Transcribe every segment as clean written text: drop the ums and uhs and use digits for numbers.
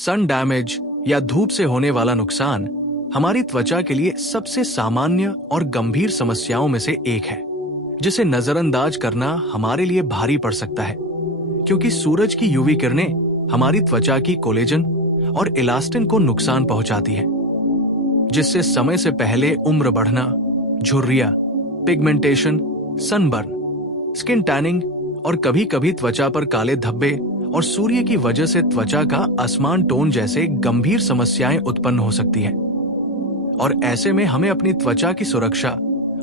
Sun damage या धूप से होने वाला नुकसान हमारी त्वचा के लिए सबसे सामान्य और गंभीर समस्याओं में से एक है, जिसे नजरअंदाज करना हमारे लिए भारी पड़ सकता है, क्योंकि सूरज की यूवी किरणें हमारी त्वचा की कोलेजन और इलास्टिन को नुकसान पहुंचाती है, जिससे समय से पहले उम्र बढ़ना, झुर्रियां, पिगमेंटेशन, सनबर्न, स्किन टैनिंग और कभी कभी त्वचा पर काले धब्बे और सूर्य की वजह से त्वचा का असमान टोन जैसे गंभीर समस्याएं उत्पन्न हो सकती हैं। और ऐसे में हमें अपनी त्वचा की सुरक्षा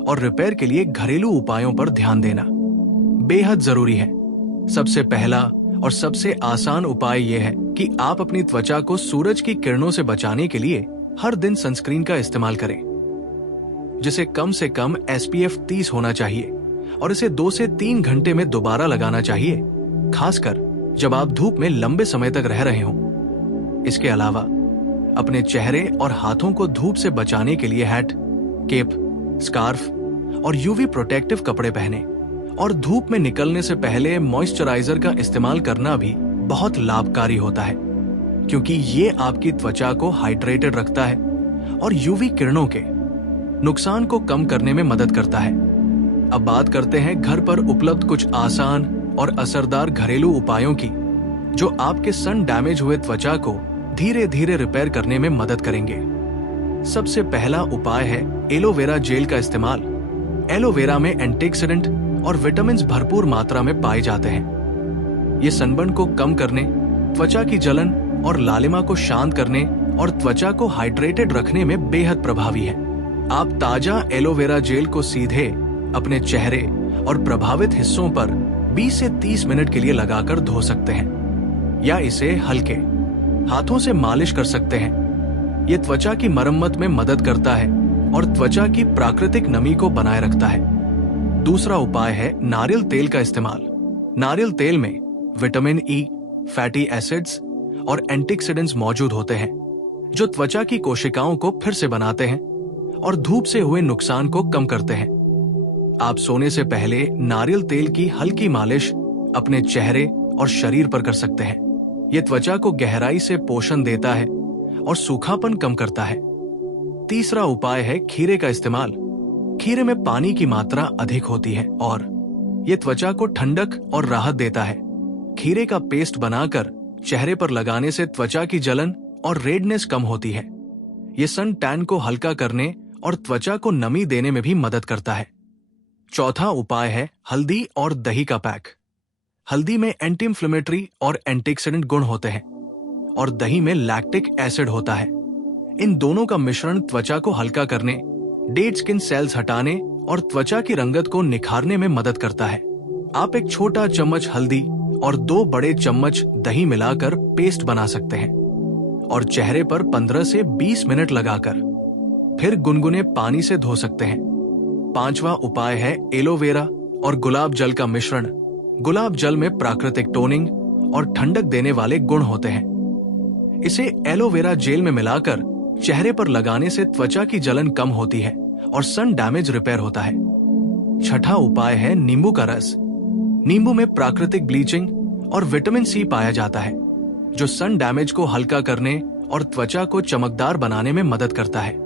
और रिपेयर के लिए घरेलू उपायों पर ध्यान देना बेहद जरूरी है। सबसे पहला और सबसे आसान उपाय यह है कि आप अपनी त्वचा को सूरज की किरणों से बचाने के लिए हर दिन सनस्क्रीन का इस्तेमाल करें, जिसे कम से कम SPF 30 होना चाहिए और इसे 2 से 3 घंटे में दोबारा लगाना चाहिए, खासकर जब आप धूप में लंबे समय तक रह रहे हों। इसके अलावा अपने चेहरे और हाथों को धूप से बचाने के लिए हैट, केप, स्कार्फ और यूवी प्रोटेक्टिव कपड़े पहने और धूप में निकलने से पहले मॉइस्चराइजर का इस्तेमाल करना भी बहुत लाभकारी होता है, क्योंकि ये आपकी त्वचा को हाइड्रेटेड रखता है और यूवी किरणों के नुकसान को कम करने में मदद करता है। अब बात करते हैं घर पर उपलब्ध कुछ आसान और असरदार घरेलू उपायों की, जो आपके सन डैमेज हुए त्वचा को धीरे धीरे रिपेयर करने में मदद करेंगे। सबसे पहला उपाय है एलोवेरा जेल का इस्तेमाल। एलोवेरा में एंटीऑक्सीडेंट और विटामिन भरपूर मात्रा में पाए जाते हैं। ये सनबर्न को कम करने, त्वचा की जलन और लालिमा को शांत करने और त्वचा को हाइड्रेटेड रखने में बेहद प्रभावी है। आप ताजा एलोवेरा जेल को सीधे अपने चेहरे और प्रभावित हिस्सों पर 20 से 30 मिनट के लिए लगाकर धो सकते हैं, या इसे हल्के हाथों से मालिश कर सकते हैं। ये त्वचा की मरम्मत में मदद करता है और त्वचा की प्राकृतिक नमी को बनाए रखता है। दूसरा उपाय है नारियल तेल का इस्तेमाल। नारियल तेल में विटामिन E, फैटी एसिड्स और एंटीऑक्सीडेंट्स मौजूद होते हैं, जो त्वचा की कोशिकाओं को फिर से बनाते हैं और धूप से हुए नुकसान को कम करते हैं। आप सोने से पहले नारियल तेल की हल्की मालिश अपने चेहरे और शरीर पर कर सकते हैं। यह त्वचा को गहराई से पोषण देता है और सूखापन कम करता है। तीसरा उपाय है खीरे का इस्तेमाल। खीरे में पानी की मात्रा अधिक होती है और यह त्वचा को ठंडक और राहत देता है। खीरे का पेस्ट बनाकर चेहरे पर लगाने से त्वचा की जलन और रेडनेस कम होती है। यह सन टैन को हल्का करने और त्वचा को नमी देने में भी मदद करता है। चौथा उपाय है हल्दी और दही का पैक। हल्दी में एंटी इंफ्लेमेटरी और एंटीऑक्सीडेंट गुण होते हैं और दही में लैक्टिक एसिड होता है। इन दोनों का मिश्रण त्वचा को हल्का करने, डेड स्किन सेल्स हटाने और त्वचा की रंगत को निखारने में मदद करता है। आप एक छोटा चम्मच हल्दी और 2 बड़े चम्मच दही मिलाकर पेस्ट बना सकते हैं और चेहरे पर 15 से 20 मिनट लगाकर फिर गुनगुने पानी से धो सकते हैं। पांचवा उपाय है एलोवेरा और गुलाब जल का मिश्रण। गुलाब जल में प्राकृतिक टोनिंग और ठंडक देने वाले गुण होते हैं। इसे एलोवेरा जेल में मिलाकर चेहरे पर लगाने से त्वचा की जलन कम होती है और सन डैमेज रिपेयर होता है। छठा उपाय है नींबू का रस। नींबू में प्राकृतिक ब्लीचिंग और विटामिन C पाया जाता है, जो सन डैमेज को हल्का करने और त्वचा को चमकदार बनाने में मदद करता है।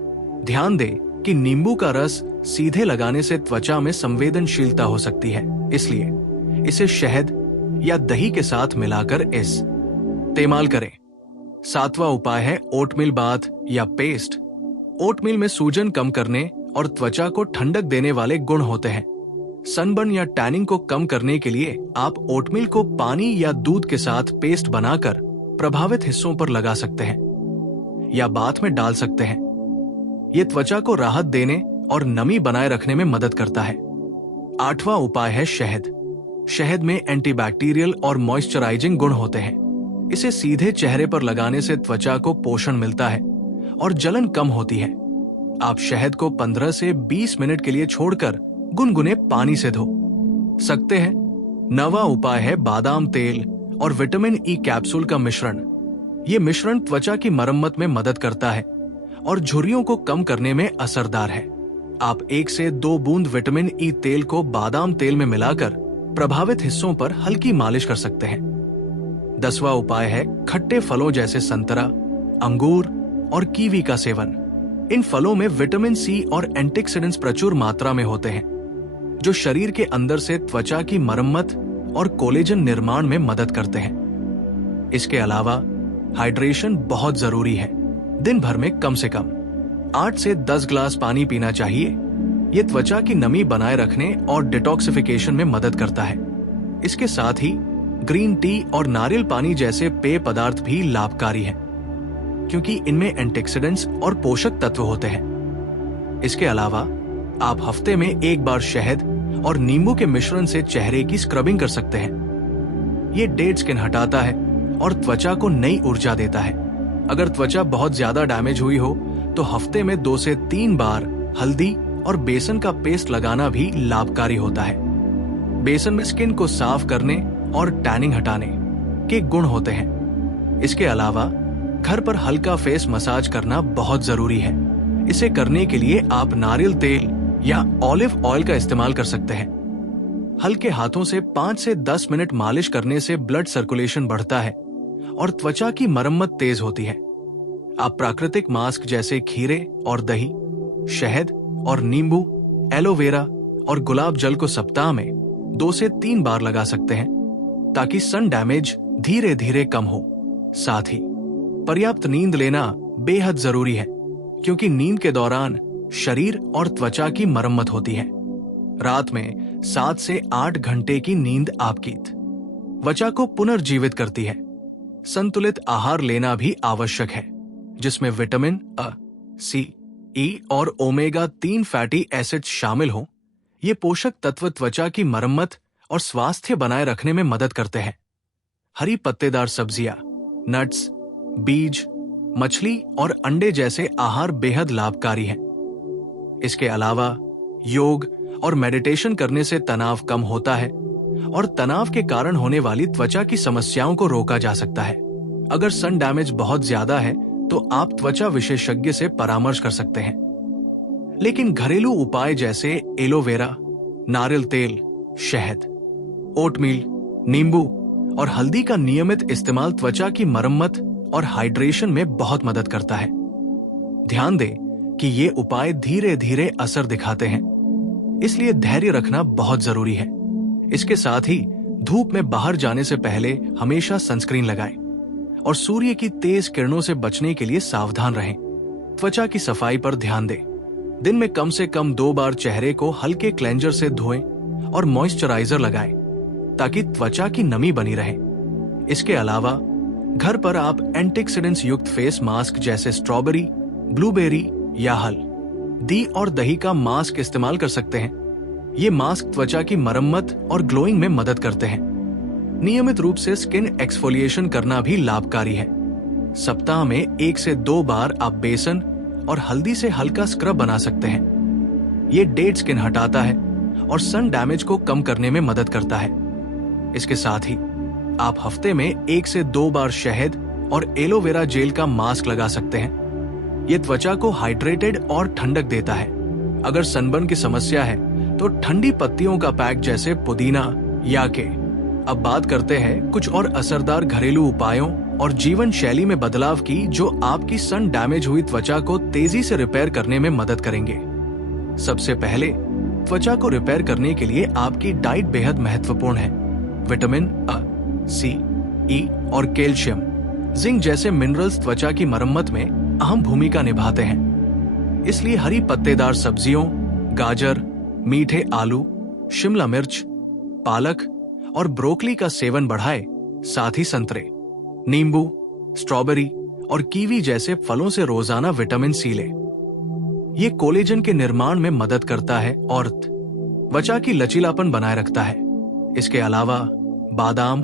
ध्यान दें कि नींबू का रस सीधे लगाने से त्वचा में संवेदनशीलता हो सकती है, इसलिए इसे शहद या दही के साथ मिलाकर इस्तेमाल करें। सातवां उपाय है ओटमील बाथ या पेस्ट। ओटमील में सूजन कम करने और त्वचा को ठंडक देने वाले गुण होते हैं। सनबर्न या टैनिंग को कम करने के लिए आप ओटमील को पानी या दूध के साथ पेस्ट बनाकर प्रभावित हिस्सों पर लगा सकते हैं या बाथ में डाल सकते हैं। ये त्वचा को राहत देने और नमी बनाए रखने में मदद करता है। आठवां उपाय है शहद। शहद में एंटीबैक्टीरियल और मॉइस्चराइजिंग गुण होते हैं। इसे सीधे चेहरे पर लगाने से त्वचा को पोषण मिलता है और जलन कम होती है। आप शहद को 15 से 20 मिनट के लिए छोड़कर गुनगुने पानी से धो सकते हैं। नवा उपाय है बादाम तेल और विटामिन E कैप्सूल का मिश्रण। ये मिश्रण त्वचा की मरम्मत में मदद करता है और झुर्रियों को कम करने में असरदार है। आप 1 से 2 बूंद विटामिन E तेल को बादाम तेल में मिलाकर प्रभावित हिस्सों पर हल्की मालिश कर सकते हैं। 10वां उपाय है खट्टे फलों जैसे संतरा, अंगूर और कीवी का सेवन। इन फलों में विटामिन सी और एंटीऑक्सीडेंट्स प्रचुर मात्रा में होते हैं, जो शरीर के अंदर से त्वचा की मरम्मत और कोलेजन निर्माण में मदद करते हैं। इसके अलावा हाइड्रेशन बहुत जरूरी है। दिन भर में कम से कम 8 से 10 ग्लास पानी पीना चाहिए। ये त्वचा की नमी बनाए रखने और डिटॉक्सिफिकेशन में मदद करता है। इसके साथ ही ग्रीन टी और नारियल पानी जैसे पेय पदार्थ भी लाभकारी हैं, क्योंकि इनमें एंटीऑक्सीडेंट्स और पोषक तत्व होते हैं। इसके अलावा आप हफ्ते में एक बार शहद और नींबू के मिश्रण से चेहरे की स्क्रबिंग कर सकते हैं। ये डेड स्किन हटाता है और त्वचा को नई ऊर्जा देता है। अगर त्वचा बहुत ज्यादा डैमेज हुई हो तो हफ्ते में 2 से 3 बार हल्दी और बेसन का पेस्ट लगाना भी लाभकारी होता है। बेसन में स्किन को साफ करने और टैनिंग हटाने के गुण होते हैं। इसके अलावा घर पर हल्का फेस मसाज करना बहुत जरूरी है। इसे करने के लिए आप नारियल तेल या ऑलिव ऑयल का इस्तेमाल कर सकते हैं। हल्के हाथों से 5 से 10 मिनट मालिश करने से ब्लड सर्कुलेशन बढ़ता है और त्वचा की मरम्मत तेज होती है। आप प्राकृतिक मास्क जैसे खीरे और दही, शहद और नींबू, एलोवेरा और गुलाब जल को सप्ताह में 2 से 3 बार लगा सकते हैं, ताकि सन डैमेज धीरे धीरे कम हो। साथ ही पर्याप्त नींद लेना बेहद जरूरी है, क्योंकि नींद के दौरान शरीर और त्वचा की मरम्मत होती है। रात में 7 से 8 घंटे की नींद आपकी त्वचा को पुनर्जीवित करती है। संतुलित आहार लेना भी आवश्यक है, जिसमें विटामिन अ, सी, ई और ओमेगा 3 फैटी एसिड्स शामिल हों। ये पोषक तत्व त्वचा की मरम्मत और स्वास्थ्य बनाए रखने में मदद करते हैं। हरी पत्तेदार सब्जियां, नट्स, बीज, मछली और अंडे जैसे आहार बेहद लाभकारी हैं। इसके अलावा योग और मेडिटेशन करने से तनाव कम होता है और तनाव के कारण होने वाली त्वचा की समस्याओं को रोका जा सकता है। अगर सन डैमेज बहुत ज्यादा है तो आप त्वचा विशेषज्ञ से परामर्श कर सकते हैं। लेकिन घरेलू उपाय जैसे एलोवेरा, नारियल तेल, शहद, ओटमील, नींबू और हल्दी का नियमित इस्तेमाल त्वचा की मरम्मत और हाइड्रेशन में बहुत मदद करता है। ध्यान दें कि ये उपाय धीरे धीरे असर दिखाते हैं, इसलिए धैर्य रखना बहुत जरूरी है। इसके साथ ही धूप में बाहर जाने से पहले हमेशा सनस्क्रीन लगाएं और सूर्य की तेज किरणों से बचने के लिए सावधान रहें। त्वचा की सफाई पर ध्यान दें। दिन में कम से कम 2 बार चेहरे को हल्के क्लेंजर से धोएं और मॉइस्चराइजर लगाएं, ताकि त्वचा की नमी बनी रहे। इसके अलावा घर पर आप एंटीऑक्सीडेंट्स युक्त फेस मास्क जैसे स्ट्रॉबेरी, ब्लूबेरी या हल्दी और दही का मास्क इस्तेमाल कर सकते हैं। ये मास्क त्वचा की मरम्मत और ग्लोइंग में मदद करते हैं। नियमित रूप से स्किन एक्सफोलिएशन करना भी लाभकारी है। सप्ताह में 1 से 2 बार आप बेसन और हल्दी से हल्का स्क्रब बना सकते हैं। ये डेड स्किन हटाता है और सन डैमेज को कम करने में मदद करता है। इसके साथ ही आप हफ्ते में 1 से 2 बार शहद और एलोवेरा जेल का मास्क लगा सकते हैं। ये त्वचा को हाइड्रेटेड और ठंडक देता है। अगर सनबर्न की समस्या है तो ठंडी पत्तियों का पैक जैसे पुदीना या के। अब बात करते हैं कुछ और असरदार घरेलू उपायों और जीवन शैली में बदलाव की, जो आपकी सन डैमेज हुई त्वचा को तेजी से रिपेयर करने में मदद करेंगे। सबसे पहले त्वचा को रिपेयर करने के लिए आपकी डाइट बेहद महत्वपूर्ण है। विटामिन अ, सी, ई और कैल्शियम, जिंक जैसे मिनरल्स त्वचा की मरम्मत में अहम भूमिका निभाते हैं। इसलिए हरी पत्तेदार सब्जियों, गाजर, मीठे आलू, शिमला मिर्च, पालक और ब्रोकली का सेवन बढ़ाए। साथ ही संतरे, नींबू, स्ट्रॉबेरी और कीवी जैसे फलों से रोजाना विटामिन सी ले। ये कोलेजन के निर्माण में मदद करता है और त्वचा की लचीलापन बनाए रखता है। इसके अलावा बादाम,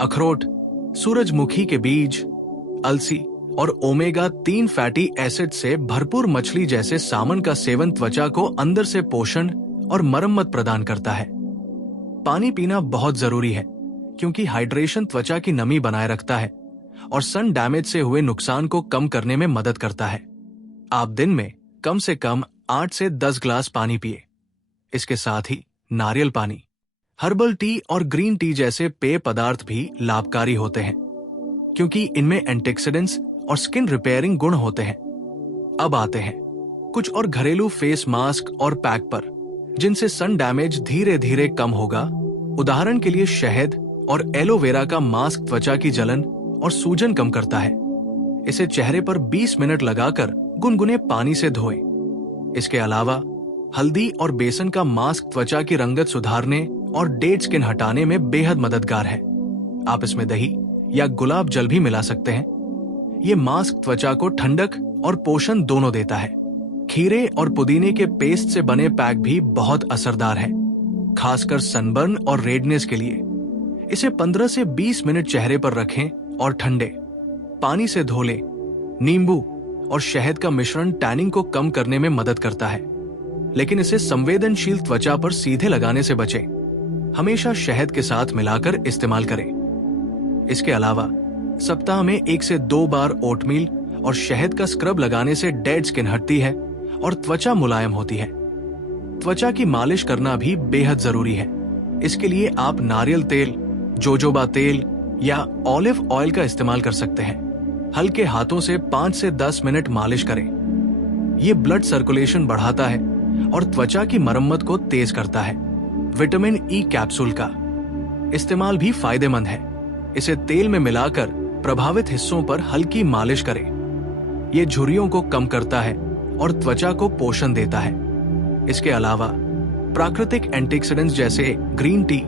अखरोट, सूरजमुखी के बीज, अलसी और ओमेगा 3 फैटी एसिड से भरपूर मछली जैसे सामन का सेवन त्वचा को अंदर से पोषण और मरम्मत प्रदान करता है। पानी पीना बहुत जरूरी है, क्योंकि हाइड्रेशन त्वचा की नमी बनाए रखता है और सन डैमेज से हुए नुकसान को कम करने में मदद करता है। आप दिन में कम से कम 8 से 10 ग्लास पानी पिए। इसके साथ ही नारियल पानी, हर्बल टी और ग्रीन टी जैसे पेय पदार्थ भी लाभकारी होते हैं। क्योंकि इनमें एंटीऑक्सीडेंट्स और स्किन रिपेयरिंग गुण होते हैं। अब आते हैं कुछ और घरेलू फेस मास्क और पैक पर, जिनसे सन डैमेज धीरे धीरे कम होगा। उदाहरण के लिए शहद और एलोवेरा का मास्क त्वचा की जलन और सूजन कम करता है। इसे चेहरे पर 20 मिनट लगाकर गुनगुने पानी से धोएं। इसके अलावा हल्दी और बेसन का मास्क त्वचा की रंगत सुधारने और डेड स्किन हटाने में बेहद मददगार है। आप इसमें दही या गुलाब जल भी मिला सकते हैं। ये मास्क त्वचा को ठंडक और पोषण दोनों देता है। खीरे और पुदीने के पेस्ट से बने पैक भी बहुत असरदार है, खासकर सनबर्न और रेडनेस के लिए। इसे 15 से 20 मिनट चेहरे पर रखें और ठंडे पानी से धो लें। नींबू और शहद का मिश्रण टैनिंग को कम करने में मदद करता है, लेकिन इसे संवेदनशील त्वचा पर सीधे लगाने से बचें। हमेशा शहद के साथ मिलाकर इस्तेमाल करें। इसके अलावा सप्ताह में 1 से 2 बार ओटमील और शहद का स्क्रब लगाने से डेड स्किन हटती है और त्वचा मुलायम होती है। त्वचा की मालिश करना भी बेहद जरूरी है। इसके लिए आप नारियल तेल, जोजोबा तेल या ऑलिव ऑयल का इस्तेमाल कर सकते हैं। हल्के हाथों से 5 से 10 मिनट मालिश करें। ये ब्लड सर्कुलेशन बढ़ाता है और त्वचा की मरम्मत को तेज करता है। विटामिन ई कैप्सूल का इस्तेमाल भी फायदेमंद है। इसे तेल में मिलाकर प्रभावित हिस्सों पर हल्की मालिश करें। ये झुर्रियों को कम करता है और त्वचा को पोषण देता है। इसके अलावा प्राकृतिक एंटीऑक्सीडेंट्स जैसे ग्रीन टी,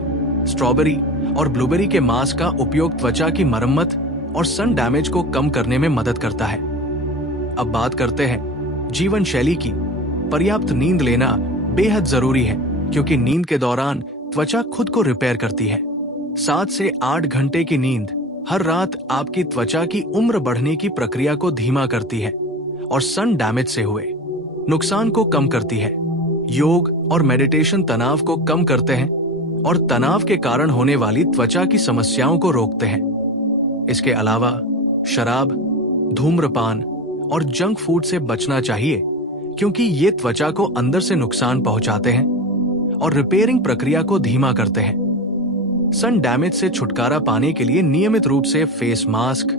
स्ट्रॉबेरी और ब्लूबेरी के मास्क का उपयोग त्वचा की मरम्मत और सन डैमेज को कम करने में मदद करता है। अब बात करते हैं जीवन शैली की। पर्याप्त नींद लेना बेहद जरूरी है, क्योंकि नींद के दौरान त्वचा खुद को रिपेयर करती है। 7 से 8 घंटे की नींद हर रात आपकी त्वचा की उम्र बढ़ने की प्रक्रिया को धीमा करती है और सन डैमेज से हुए नुकसान को कम करती है। योग और मेडिटेशन तनाव को कम करते हैं और तनाव के कारण होने वाली त्वचा की समस्याओं को रोकते हैं। इसके अलावा शराब, धूम्रपान और जंक फूड से बचना चाहिए, क्योंकि ये त्वचा को अंदर से नुकसान पहुंचाते हैं और रिपेयरिंग प्रक्रिया को धीमा करते हैं। सन डैमेज से छुटकारा पाने के लिए नियमित रूप से फेस मास्क,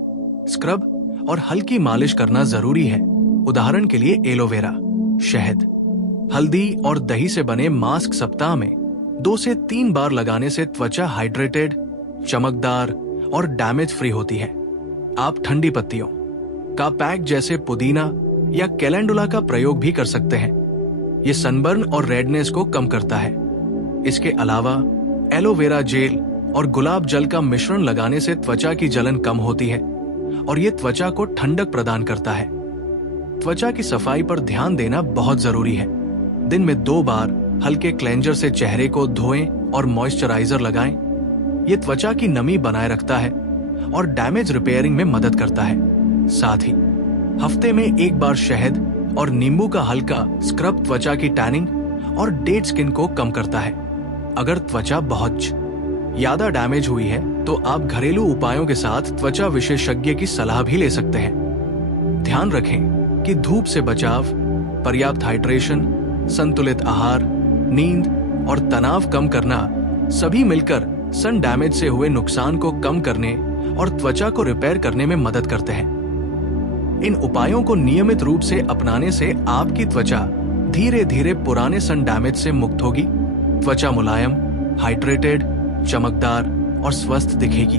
स्क्रब और हल्की मालिश करना जरूरी है। उदाहरण के लिए एलोवेरा, शहद, हल्दी और दही से बने मास्क सप्ताह में 2 से 3 बार लगाने से त्वचा हाइड्रेटेड, चमकदार और डैमेज फ्री होती है। आप ठंडी पत्तियों का पैक जैसे पुदीना या कैलेंडुला का प्रयोग भी कर सकते हैं। ये सनबर्न और रेडनेस को कम करता है। इसके अलावा एलोवेरा जेल और गुलाब जल का मिश्रण लगाने से त्वचा की जलन कम होती है और ये त्वचा को ठंडक प्रदान करता है। त्वचा की सफाई पर ध्यान देना बहुत जरूरी है। दिन में 2 बार हल्के क्लेंजर से चेहरे को धोएं और मॉइस्चराइजर लगाएं। ये त्वचा की नमी बनाए रखता है और डैमेज रिपेयरिंग में मदद करता है। साथ ही हफ्ते में 1 बार शहद और नींबू का हल्का स्क्रब त्वचा की टैनिंग और डेड स्किन को कम करता है। अगर त्वचा बहुत ज्यादा डैमेज हुई है तो आप घरेलू उपायों के साथ त्वचा विशेषज्ञ की सलाह भी ले सकते हैं। ध्यान रखें कि धूप से बचाव, पर्याप्त हाइड्रेशन, संतुलित आहार, नींद और तनाव कम करना सभी मिलकर सन डैमेज से हुए नुकसान को कम करने और त्वचा को रिपेयर करने में मदद करते हैं। इन उपायों को नियमित रूप से अपनाने से आपकी त्वचा धीरे धीरे पुराने सन डैमेज से मुक्त होगी। त्वचा मुलायम, हाइड्रेटेड, चमकदार और स्वस्थ दिखेगी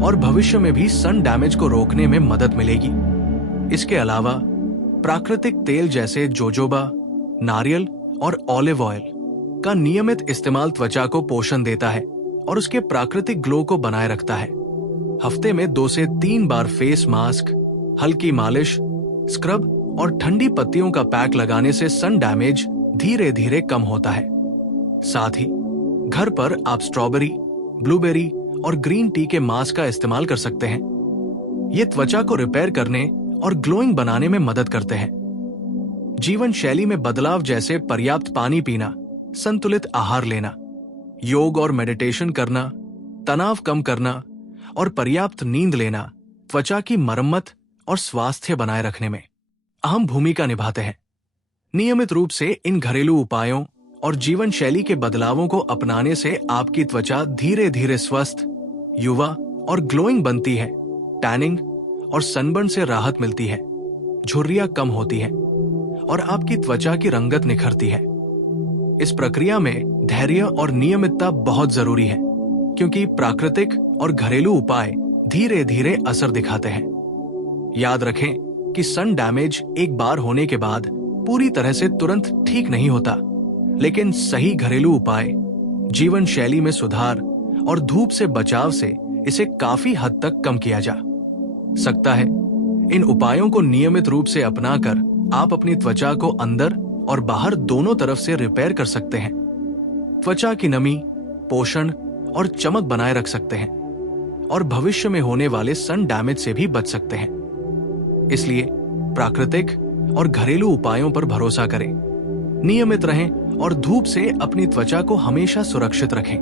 और भविष्य में भी सन डैमेज को रोकने में मदद मिलेगी। इसके अलावा प्राकृतिक तेल जैसे जोजोबा, नारियल और ऑलिव ऑयल का नियमित इस्तेमाल त्वचा को पोषण देता है और उसके प्राकृतिक ग्लो को बनाए रखता है। हफ्ते में 2 से 3 बार फेस मास्क, हल्की मालिश, स्क्रब और ठंडी पत्तियों का पैक लगाने से सन डैमेज धीरे धीरे कम होता है। साथ ही घर पर आप स्ट्रॉबेरी, ब्लूबेरी और ग्रीन टी के मास्क का इस्तेमाल कर सकते हैं। ये त्वचा को रिपेयर करने और ग्लोइंग बनाने में मदद करते हैं। जीवन शैली में बदलाव जैसे पर्याप्त पानी पीना, संतुलित आहार लेना, योग और मेडिटेशन करना, तनाव कम करना और पर्याप्त नींद लेना त्वचा की मरम्मत और स्वास्थ्य बनाए रखने में अहम भूमिका निभाते हैं। नियमित रूप से इन घरेलू उपायों और जीवन शैली के बदलावों को अपनाने से आपकी त्वचा धीरे धीरे स्वस्थ, युवा और ग्लोइंग बनती है टैनिंग और सनबर्न से राहत मिलती है, झुर्रियां कम होती हैं और आपकी त्वचा की रंगत निखरती है। इस प्रक्रिया में धैर्य और नियमितता बहुत जरूरी है, क्योंकि प्राकृतिक और घरेलू उपाय धीरे धीरे असर दिखाते हैं। याद रखें कि सन डैमेज एक बार होने के बाद पूरी तरह से तुरंत ठीक नहीं होता, लेकिन सही घरेलू उपाय, जीवन शैली में सुधार और धूप से बचाव से इसे काफी हद तक कम किया जा सकता है। इन उपायों को नियमित रूप से अपनाकर आप अपनी त्वचा को अंदर और बाहर दोनों तरफ से रिपेयर कर सकते हैं, त्वचा की नमी, पोषण और चमक बनाए रख सकते हैं और भविष्य में होने वाले सन डैमेज से भी बच सकते हैं। इसलिए प्राकृतिक और घरेलू उपायों पर भरोसा करें, नियमित रहें और धूप से अपनी त्वचा को हमेशा सुरक्षित रखें।